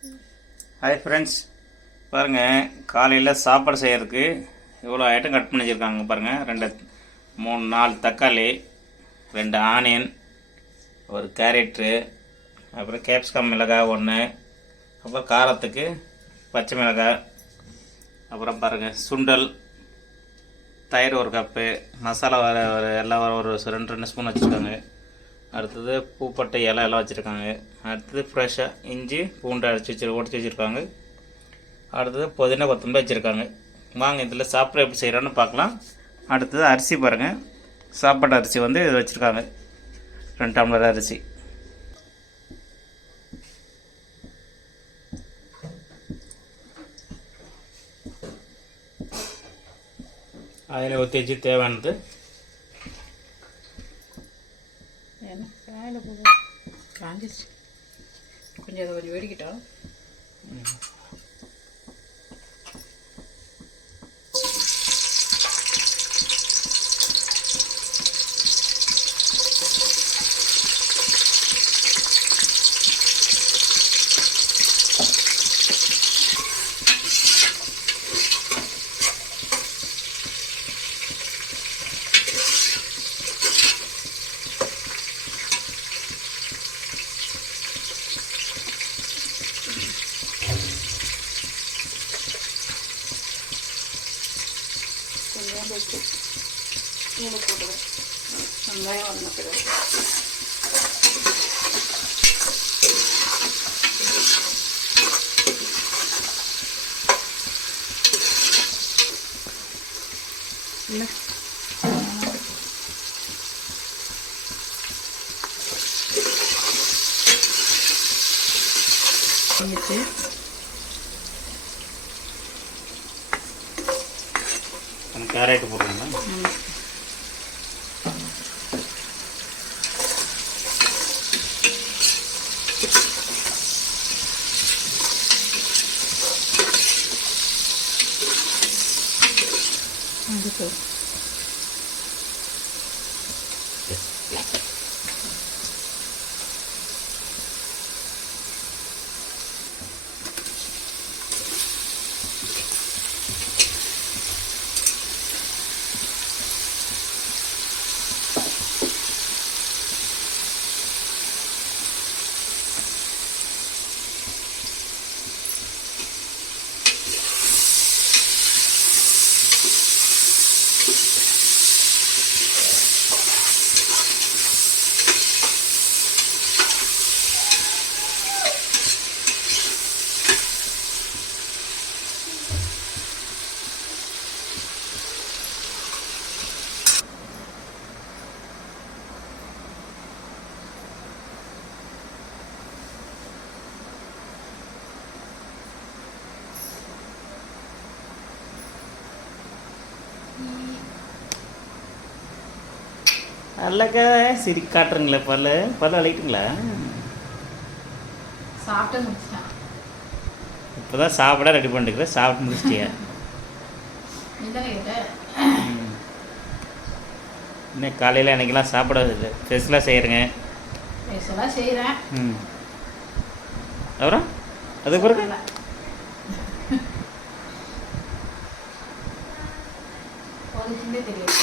Hi friends, பாருங்கள் காலையில் சாப்பாடு செய்கிறதுக்கு இவ்வளோ ஐட்டம் கட் பண்ணி வச்சுருக்காங்க. பாருங்கள் 4 தக்காளி, 2 ஆனியன், ஒரு கேரட்டு, அப்புறம் கேப்சிகம் மிளகாய் 1, அப்புறம் காரத்துக்கு பச்சை மிளகாய், அப்புறம் பாருங்கள் சுண்டல், தயிர் 1 கப்பு, மசாலா எல்லாம் ஒரு 2 ஸ்பூன் வச்சுருக்காங்க. அடுத்தது பூப்பட்டை எல்லாம் வச்சுருக்காங்க. அடுத்தது ஃப்ரெஷ்ஷாக இஞ்சி பூண்டு உடச்சி வச்சுருக்காங்க. அடுத்தது புதினா கொத்தமல்லி வச்சுருக்காங்க. வாங்க இதில் சாப்பிட எப்படி செய்கிறோன்னு பார்க்கலாம். அடுத்தது அரிசி பாருங்கள், சாப்பாடு அரிசி வந்து இது வச்சுருக்காங்க, 2 டம்ளர் அரிசி. அதில் ஊற்றி வச்சு தேவையானது காஞ்சிச்சு. கொஞ்சம் அதை கொஞ்சம் வெடிக்கிட்டோம். கொஞ்சம் வச்சு மூணு போட்டுவேன். வெங்காயம் வந்த பிறகு இல்லை வச்சு கேரட் போடுறோங்க. அதுக்கு அழகா சிரி காட்டுறீங்களா? பல்ல அழைட்டுங்களா? சாப்பிட்டு முடிச்சிட்டேன். இப்போ தான் சாப்பிட ரெடி பண்ணிக்கிறேன். சாப்பிட்டு முடிச்சிட்டியா? இன்னும் காலையில் அன்றைக்கெலாம் சாப்பிட ஸ்பெஷலாக செய்கிறேங்க. ஸ்பெஷலாக செய்கிறேன். அப்புறம் அது பிறகு தெரியும்.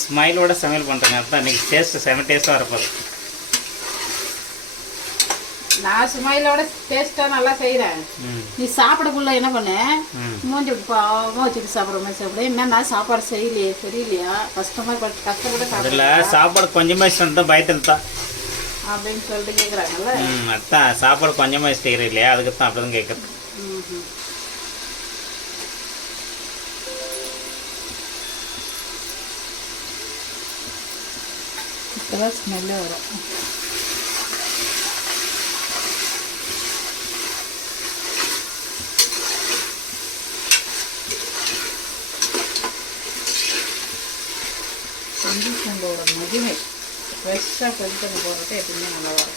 ஸ்மைலோட சமையல் பண்ணுறேங்க. அதுதான் இன்றைக்கி செம டேஸ்ட்டாக இருப்போம். நான் ஸ்மைலோட டேஸ்ட்டாக நல்லா செய்கிறேன். நீ சாப்பிடக்குள்ள என்ன பண்ண, மூஞ்சி பாவமாக வச்சுட்டு சாப்பிட்ற மாதிரி சாப்பிட. என்னன்னா சாப்பாடு செய்யலையே, தெரியலையா, கஷ்டப்பட்டு அதில் சாப்பாடு கொஞ்சமாக இஷ்டம் பயத்தில் தான். அப்படின்னு சொல்லிட்டு கேட்குறாங்கல்ல. அதான் சாப்பாடு கொஞ்சமாக செய்கிறேன் இல்லையா, அதுக்கு தான் அப்படி தான் கேட்குறது. இப்போதான் ஸ்மெல்லே வரும். இஞ்சி பூண்டோட மகிமை ஃப்ரெஷ்ஷாக கொதித்து போடுறது எப்படியுமே நல்லா வரும்.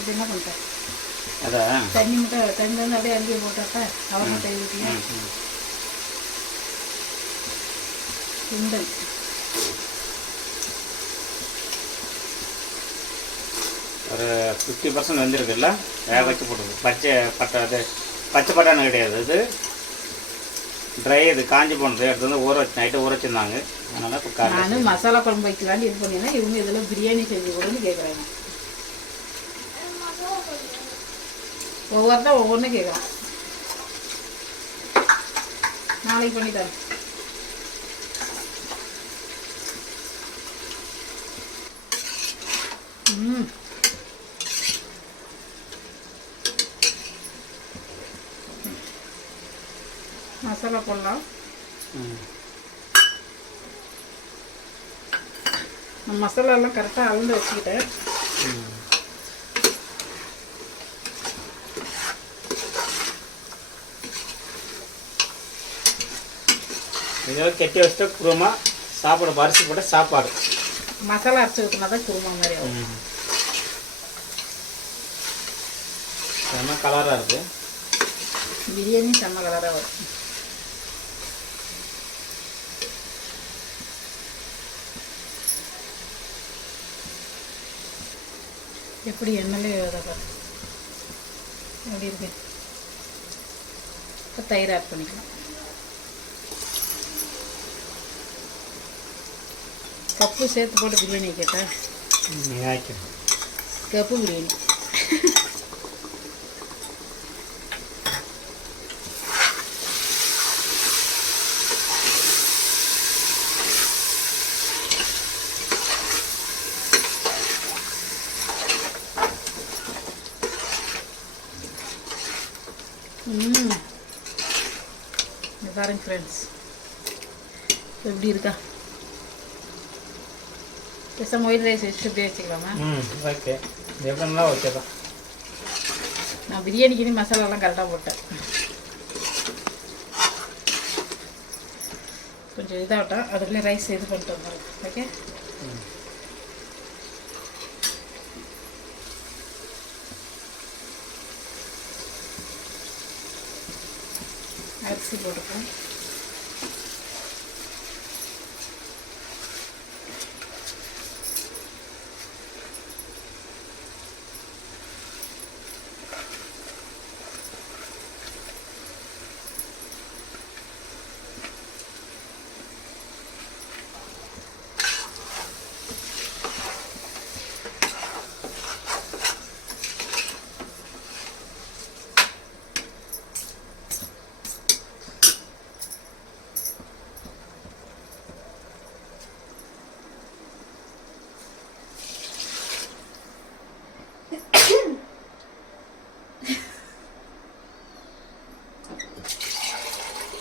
இது என்ன பண்ணிட்டேன், அதான் தண்ணி மட்டும் தண்ணி வந்து அப்படியே அங்கேயே போட்டாப்ப அவர் மட்டும் எழுதிட்டீங்க. சுண்டல் ஒரு 50% வந்துருக்குல்ல, வேக வச்சு போட்டுருக்கு. பச்சை பட்டாணி கிடையாது, இது ட்ரை, இது காஞ்சி போனது எடுத்து வந்து ஊற வச்சு நைட்டு ஊற வச்சுருந்தாங்க. அதனால் இப்போ நானும் மசாலா குழம்பு வைக்கலான்னு இது பண்ணியிருந்தேன். இவங்க இதில் பிரியாணி செஞ்சு கொடுன்னு கேட்குறாங்க. ஒவ்வொருத்தான் ஒவ்வொன்றும் கேட்குறான். நாளைக்கு பண்ணித்தரேன். மசாலா போடலாம். நான் மசாலாலாம் கரெக்டாக அளந்து வச்சுக்கிட்டேன். இதெல்லாம் கெட்டி வச்சுட்டு குருமா சாப்பாடு அரிசி போட்ட சாப்பாடு மசாலா அரைச்சி ஊற்றினா தான் குருமா மாதிரி ஆகும். செம்ம கலராக இருக்குது. பிரியாணி செம்ம கலராக வரும். எப்படி எண்ணெயிலே பாரு எப்படி இருக்கு. இப்போ தயிர் ஆட் பண்ணிக்கலாம். கப்பு சேர்த்து போட்டு பிரியாணி கேட்டேன். கப்பு பிரியாணி பாருங்க ஃப்ரெண்ட்ஸ், எப்படி இருக்கா. பேசாம ஒயிட் ரைஸ் வச்சுட்டு இப்படியே வச்சுக்கலாமா? ஓகே, எப்படின்னா ஓகே தான். நான் பிரியாணிக்கு மசாலாலாம் கரெக்டாக போட்டேன். கொஞ்சம் இதாகட்டும், அதுக்குள்ளே ரைஸ் இது பண்ணிட்டு வந்துடும். ஓகே, அரிசி போட்டுப்போம்.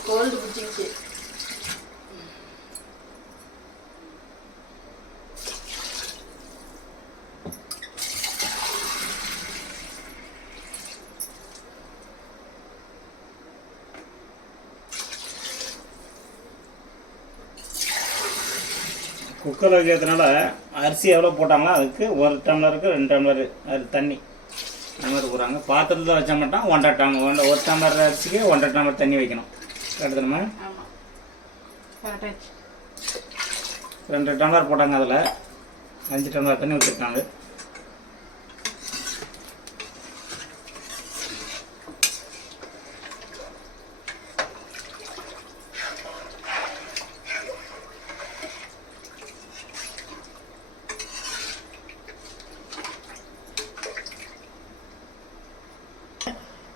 கோல்டு பிடிச்சிச்சு. குக்கர் வைக்கிறதுனால அரிசி எவ்வளோ போட்டாங்களோ அதுக்கு 1 டம்ளருக்கு 2 டம்ளர் அது தண்ணி அந்த மாதிரி போடுறாங்க. பாத்திரத்தில் வச்ச மாட்டோம் 1.5 டம்ளர், 1 டம்ளர் அரிசிக்கு 1.5 டம்ளர் தண்ணி வைக்கணும். எடுத்துணுமா? ஆமாம், கரெக்டாக 2 டம்ளர் போட்டாங்க, அதில் 5 டம்ளர் தண்ணி ஊற்றிருக்காங்க.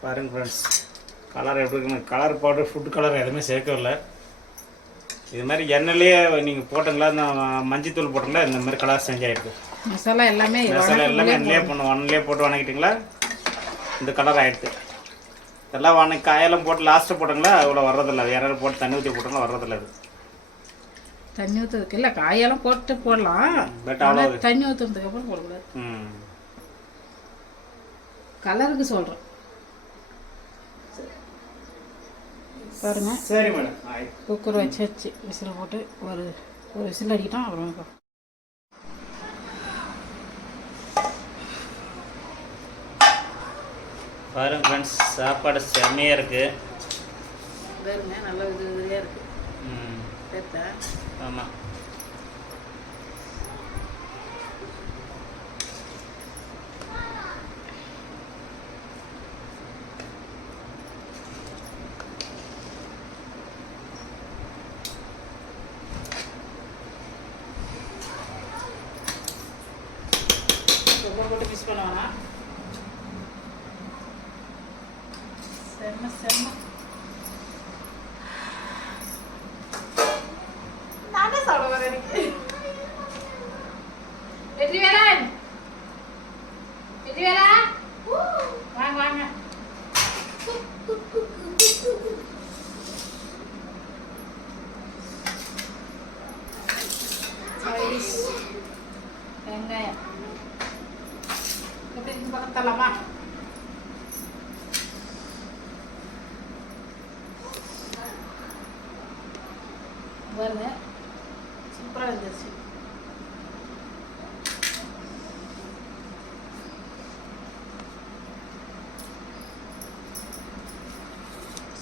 பாருங்க ஃப்ரெண்ட்ஸ், கலர் எப்படி இருக்குன்னு. கலர் பவுடர், ஃபுட் கலர் எதுவுமே சேர்க்கவில்லை. இது மாதிரி எண்ணெயிலேயே நீங்கள் போட்டுங்களா, இந்த மஞ்சத்தூள் போட்டுங்களா, இந்த மாதிரி கலர் சேஞ்ச் ஆகிருக்கு. மசாலா எல்லாமே எண்ணெயிலே ஒன்லேயே போட்டு வணக்கிட்டிங்களா, இந்த கலர் ஆகிடுது. இதெல்லாம் காயெல்லாம் போட்டு லாஸ்ட்டு போட்டுங்களா, இவ்வளோ வர்றதில்ல. யாராவது போட்டு தண்ணி ஊற்றி போட்டோங்களா வர்றதில்ல. அது தண்ணி ஊற்றுறதுக்கு இல்லை, காயெல்லாம் போட்டு போடலாம். பட் அவ்வளோ தண்ணி ஊற்றுறதுக்கு அப்புறம் போடக்கூடாது. கலருக்கு சொல்கிறேன் பாருங்க. சரி மேடம். குக்கர் வச்சாச்சு, விசில் போட்டு ஒரு விசில் அடிக்கிட்டோம். அப்புறம் பாருங்க ஃப்ரெண்ட்ஸ், சாப்பாடு செம்மையாக இருக்குது. பாருங்க, நல்ல இதுவாக இருக்குது. ஆமாம். போட்டு மிக்ஸ் பண்ணுவானா செம்ம செம்ம. நானே சாப்பிட வரேன். எனக்கு வெற்றிவேலன், வெற்றிவேலா வாங்க வாங்க. வெங்காயம் எப்படி இருக்கு பக்கத்தலாமா? பாருங்க, சூப்பராக வந்துருச்சு.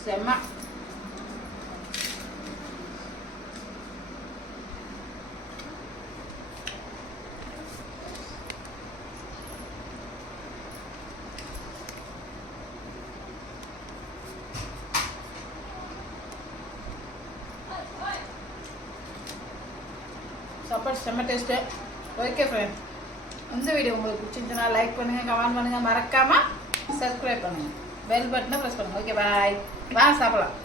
செம்ம. சாப்பாடு செம்ம டேஸ்ட்டு. ஓகே ஃப்ரெண்ட்ஸ், இந்த வீடியோ உங்களுக்கு பிடிச்சிருந்துச்சுன்னா லைக் பண்ணுங்கள், கமெண்ட் பண்ணுங்கள், மறக்காமல் சப்ஸ்கிரைப் பண்ணுங்கள், பெல் பட்டனை ப்ரெஸ் பண்ணுங்கள். ஓகே, பாய். வா சாப்பிடலாம்.